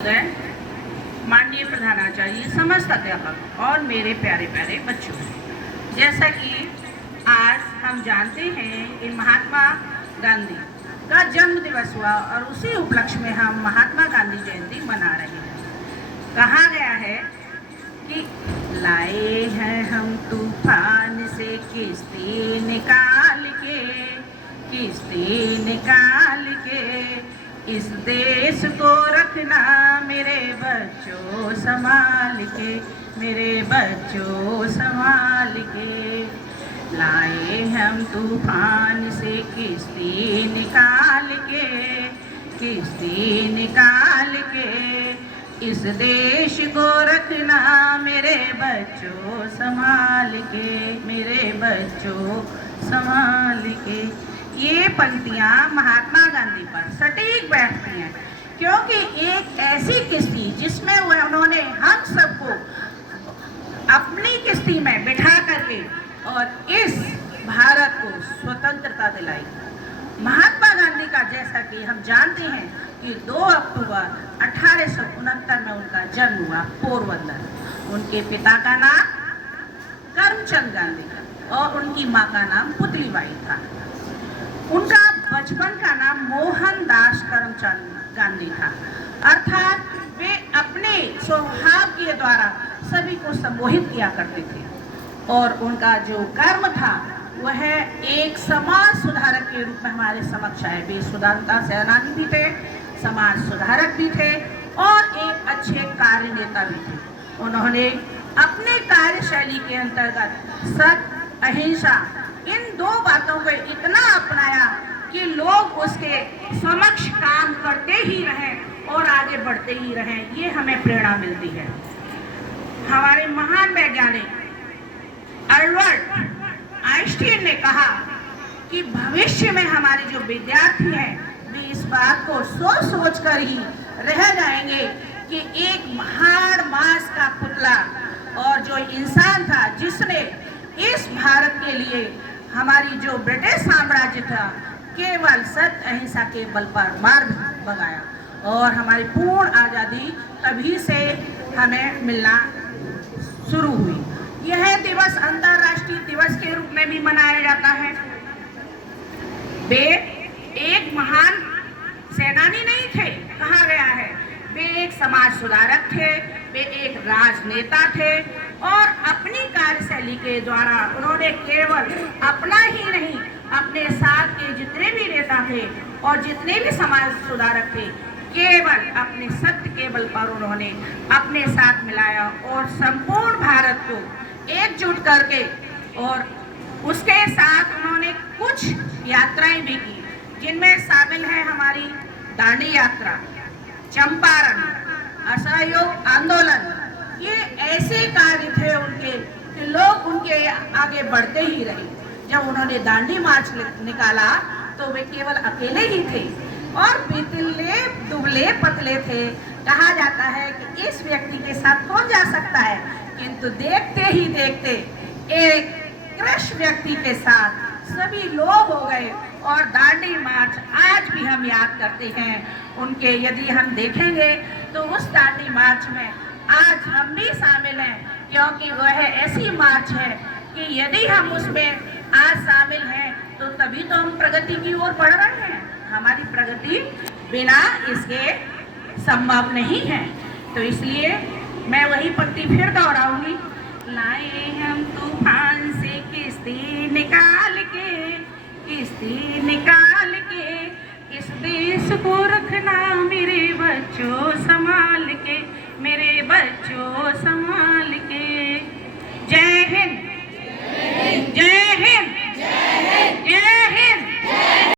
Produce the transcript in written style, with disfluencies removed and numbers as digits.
माननीय प्रधानाचार्य, समस्त अध्यापक और मेरे प्यारे प्यारे बच्चों, जैसा कि आज हम जानते हैं कि महात्मा गांधी का जन्म दिवस हुआ और उसी उपलक्ष्य में हम महात्मा गांधी जयंती मना रहे हैं। कहा गया है कि लाए हैं हम तूफान से किश्ती निकाल के इस देश को रखना मेरे बच्चों संभाल के, मेरे बच्चों संभाल के। लाए हम तूफान से किश्ती निकाल के इस देश को रखना मेरे बच्चों संभाल के, मेरे बच्चों संभाल के। ये पंक्तियाँ महात्मा गांधी पर सटीक बैठती हैं, क्योंकि एक ऐसी किश्ती जिसमें उन्होंने हम सबको अपनी किश्ती में बिठा करके और इस भारत को स्वतंत्रता दिलाई। महात्मा गांधी का, जैसा कि हम जानते हैं कि 2 अक्टूबर 1869 में उनका जन्म हुआ पोरबंदर। उनके पिता का नाम करमचंद गांधी और उनकी माँ का नाम पुतलीबाई था। उनका बचपन का नाम मोहनदास करमचंद गांधी था, अर्थात वे अपने स्वभाव के द्वारा सभी को संबोधित किया करते थे और उनका जो कर्म था वह एक समाज सुधारक के रूप में हमारे समक्ष आए। वे स्वतंत्रता सेनानी भी थे, समाज सुधारक भी थे और एक अच्छे कार्य नेता भी थे। उन्होंने अपने कार्यशैली के अंतर्गत सत्य, अहिंसा, इन 2 बातों को इतना अपनाया कि लोग उसके समक्ष काम करते ही रहें और आगे बढ़ते ही रहें। ये हमें प्रेरणा मिलती है। हमारे महान वैज्ञानिक अल्बर्ट आइंस्टीन ने कहा कि भविष्य में हमारे जो विद्यार्थी हैं वे इस बात को सोच कर ही रह जाएंगे कि एक हाड़ मांस का पुतला और जो इंसान था जिसने इस भारत के लिए हमारी जो ब्रिटिश साम्राज्य था केवल सत्य अहिंसा के बल पर मार्ग भगाया और हमारी पूर्ण आज़ादी तभी से हमें मिलना शुरू हुई। यह दिवस अंतर्राष्ट्रीय दिवस के रूप में भी मनाया जाता है। वे एक महान सेनानी नहीं थे, कहा गया है वे एक समाज सुधारक थे, वे एक राजनेता थे और अपनी कार्यशैली के द्वारा उन्होंने केवल अपना ही नहीं, अपने साथ के जितने भी नेता थे और जितने भी समाज सुधारक थे केवल अपने सत्य के बल पर उन्होंने अपने साथ मिलाया और संपूर्ण भारत को एकजुट करके और उसके साथ उन्होंने कुछ यात्राएं भी की, जिनमें शामिल है हमारी दांडी यात्रा, चंपारण, असहयोग आंदोलन। ये ऐसे कार्य थे उनके कि लोग उनके आगे बढ़ते ही रहे। जब उन्होंने दांडी मार्च निकाला तो वे केवल अकेले ही थे और दुबले पतले थे। कहा जाता है कि इस व्यक्ति के साथ कौन जा सकता है, किंतु देखते ही देखते एक कृष्ण व्यक्ति के साथ सभी लोग हो गए और दांडी मार्च आज भी हम याद करते हैं उनके। यदि हम देखेंगे तो उस दांडी मार्च में आज हम भी शामिल हैं, क्योंकि वह ऐसी मार्च है कि यदि हम उसमें आज शामिल हैं तो तभी तो हम प्रगति की ओर बढ़ रहे हैं। हमारी प्रगति बिना इसके संभव नहीं है। तो इसलिए मैं वही पंक्ति फिर दोहराऊंगी, लाए हम तूफान से किश्ती निकाल के इस देश को रखना मेरे बच्चों संभाल के, मेरे बच्चों संभाल